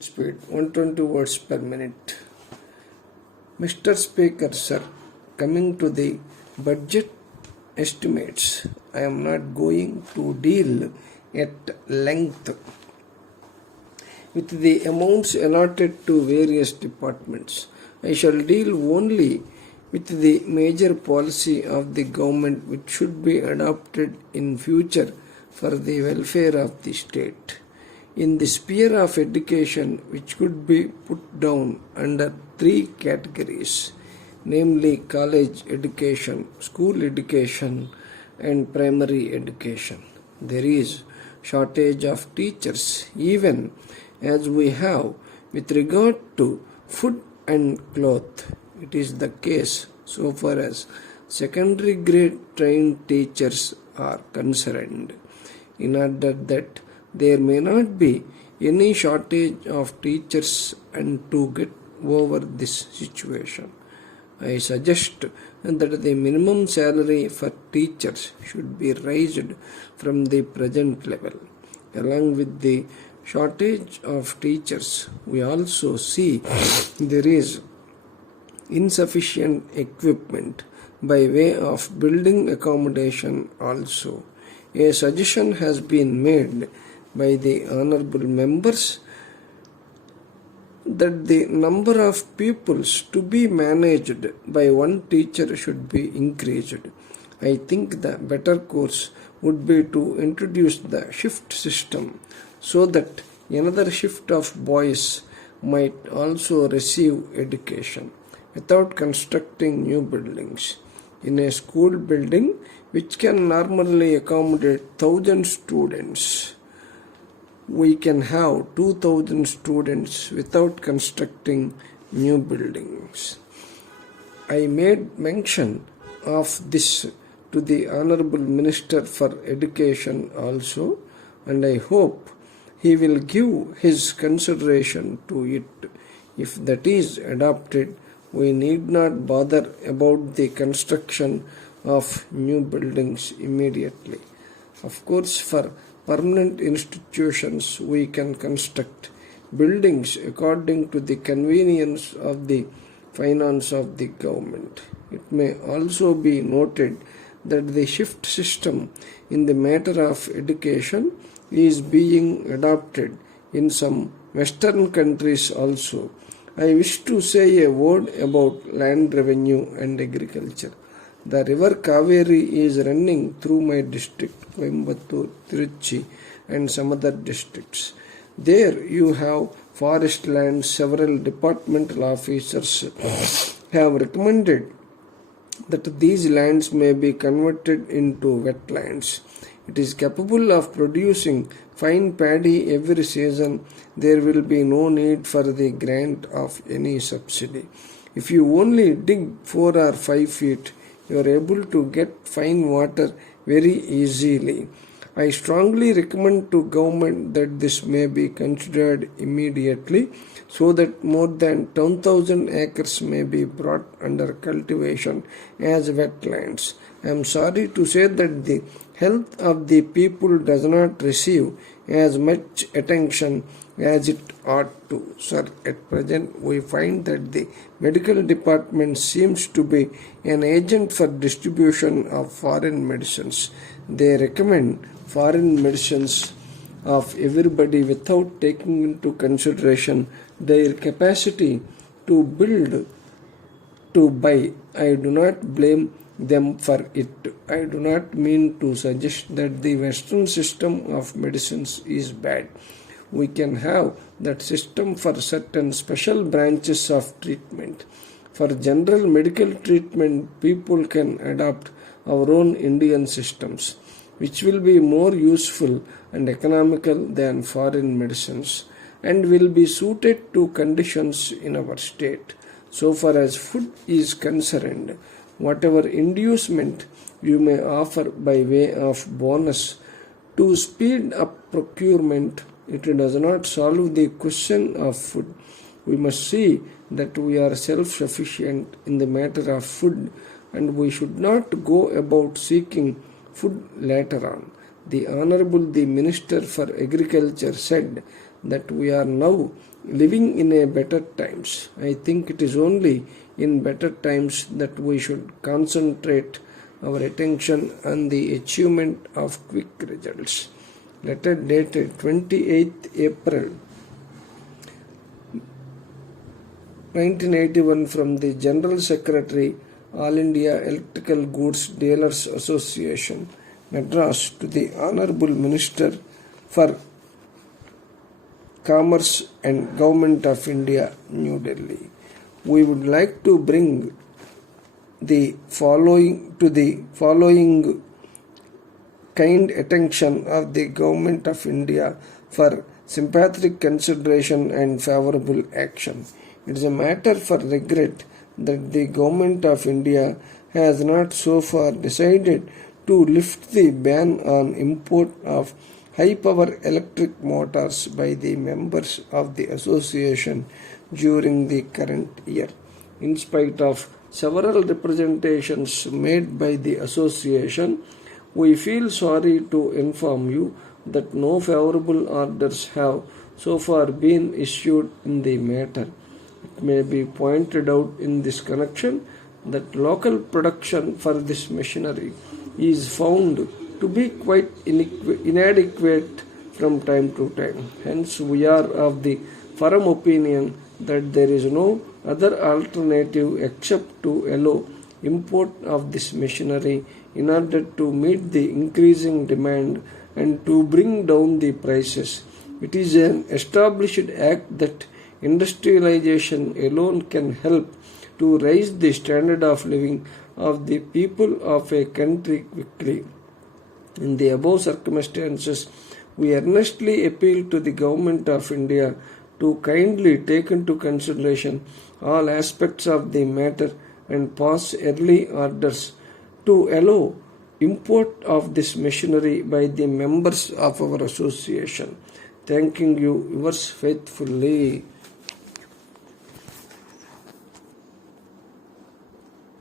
Speed 120 words per minute. Mr. Speaker, sir, coming to the budget estimates, I am not going to deal at length with the amounts allotted to various departments. I shall deal only with the major policy of the government which should be adopted in future for the welfare of the state. In the sphere of education, which could be put down under three categories, namely college education, school education, and primary education. There is shortage of teachers, even as we have with regard to food and cloth. It is the case so far as secondary grade trained teachers are concerned. In order that there may not be any shortage of teachers and to get over this situation, I suggest that the minimum salary for teachers should be raised from the present level. Along with the shortage of teachers, we also see there is insufficient equipment by way of building accommodation also. A suggestion has been made by the honorable members that the number of pupils to be managed by one teacher should be increased. I think the better course would be to introduce the shift system so that another shift of boys might also receive education without constructing new buildings. In a school building which can normally accommodate 1,000 students, we can have 2,000 students without constructing new buildings. I made mention of this to the Honorable Minister for Education also, and I hope he will give his consideration to it. If that is adopted, we need not bother about the construction of new buildings immediately. Of course, for permanent institutions, we can construct buildings according to the convenience of the finance of the government. It may also be noted that the shift system in the matter of education is being adopted in some Western countries also. I wish to say a word about land revenue and agriculture. The river Kaveri is running through my district, Coimbatore, Tiruchi, and some other districts. There you have forest lands. Several departmental officers have recommended that these lands may be converted into wetlands. It is capable of producing fine paddy every season. There will be no need for the grant of any subsidy. If you only dig 4 or 5 feet, you are able to get fine water very easily. I strongly recommend to government that this may be considered immediately so that more than 10,000 acres may be brought under cultivation as wetlands. I am sorry to say that the health of the people does not receive as much attention as it ought to. Sir, at present we find that the medical department seems to be an agent for distribution of foreign medicines. They recommend foreign medicines of everybody without taking into consideration their capacity to build, to buy. I do not blame them for it. I do not mean to suggest that the Western system of medicines is bad. We can have that system for certain special branches of treatment. For general medical treatment, people can adopt our own Indian systems, which will be more useful and economical than foreign medicines and will be suited to conditions in our state. So far as food is concerned, whatever inducement you may offer by way of bonus to speed up procurement, it does not solve the question of food. We must see that we are self-sufficient in the matter of food, and we should not go about seeking food later on. The Honorable Minister for Agriculture said that we are now living in a better times. I think it is only in better times that we should concentrate our attention on the achievement of quick results. Letter dated 28th April 1981 from the General Secretary, All India Electrical Goods Dealers Association, Madras, to the Honorable Minister for Commerce and Government of India, New Delhi. We would like to bring the following kind attention of the Government of India for sympathetic consideration and favorable action. It is a matter for regret that the Government of India has not so far decided to lift the ban on import of high-power electric motors by the members of the association during the current year. In spite of several representations made by the association, we feel sorry to inform you that no favorable orders have so far been issued in the matter. It may be pointed out in this connection that local production for this machinery is found to be quite inadequate from time to time. Hence, we are of the firm opinion that there is no other alternative except to allow import of this machinery in order to meet the increasing demand and to bring down the prices. It is an established act that industrialization alone can help to raise the standard of living of the people of a country quickly. In the above circumstances, we earnestly appeal to the Government of India to kindly take into consideration all aspects of the matter and pass early orders to allow import of this machinery by the members of our association. Thanking you, yours faithfully.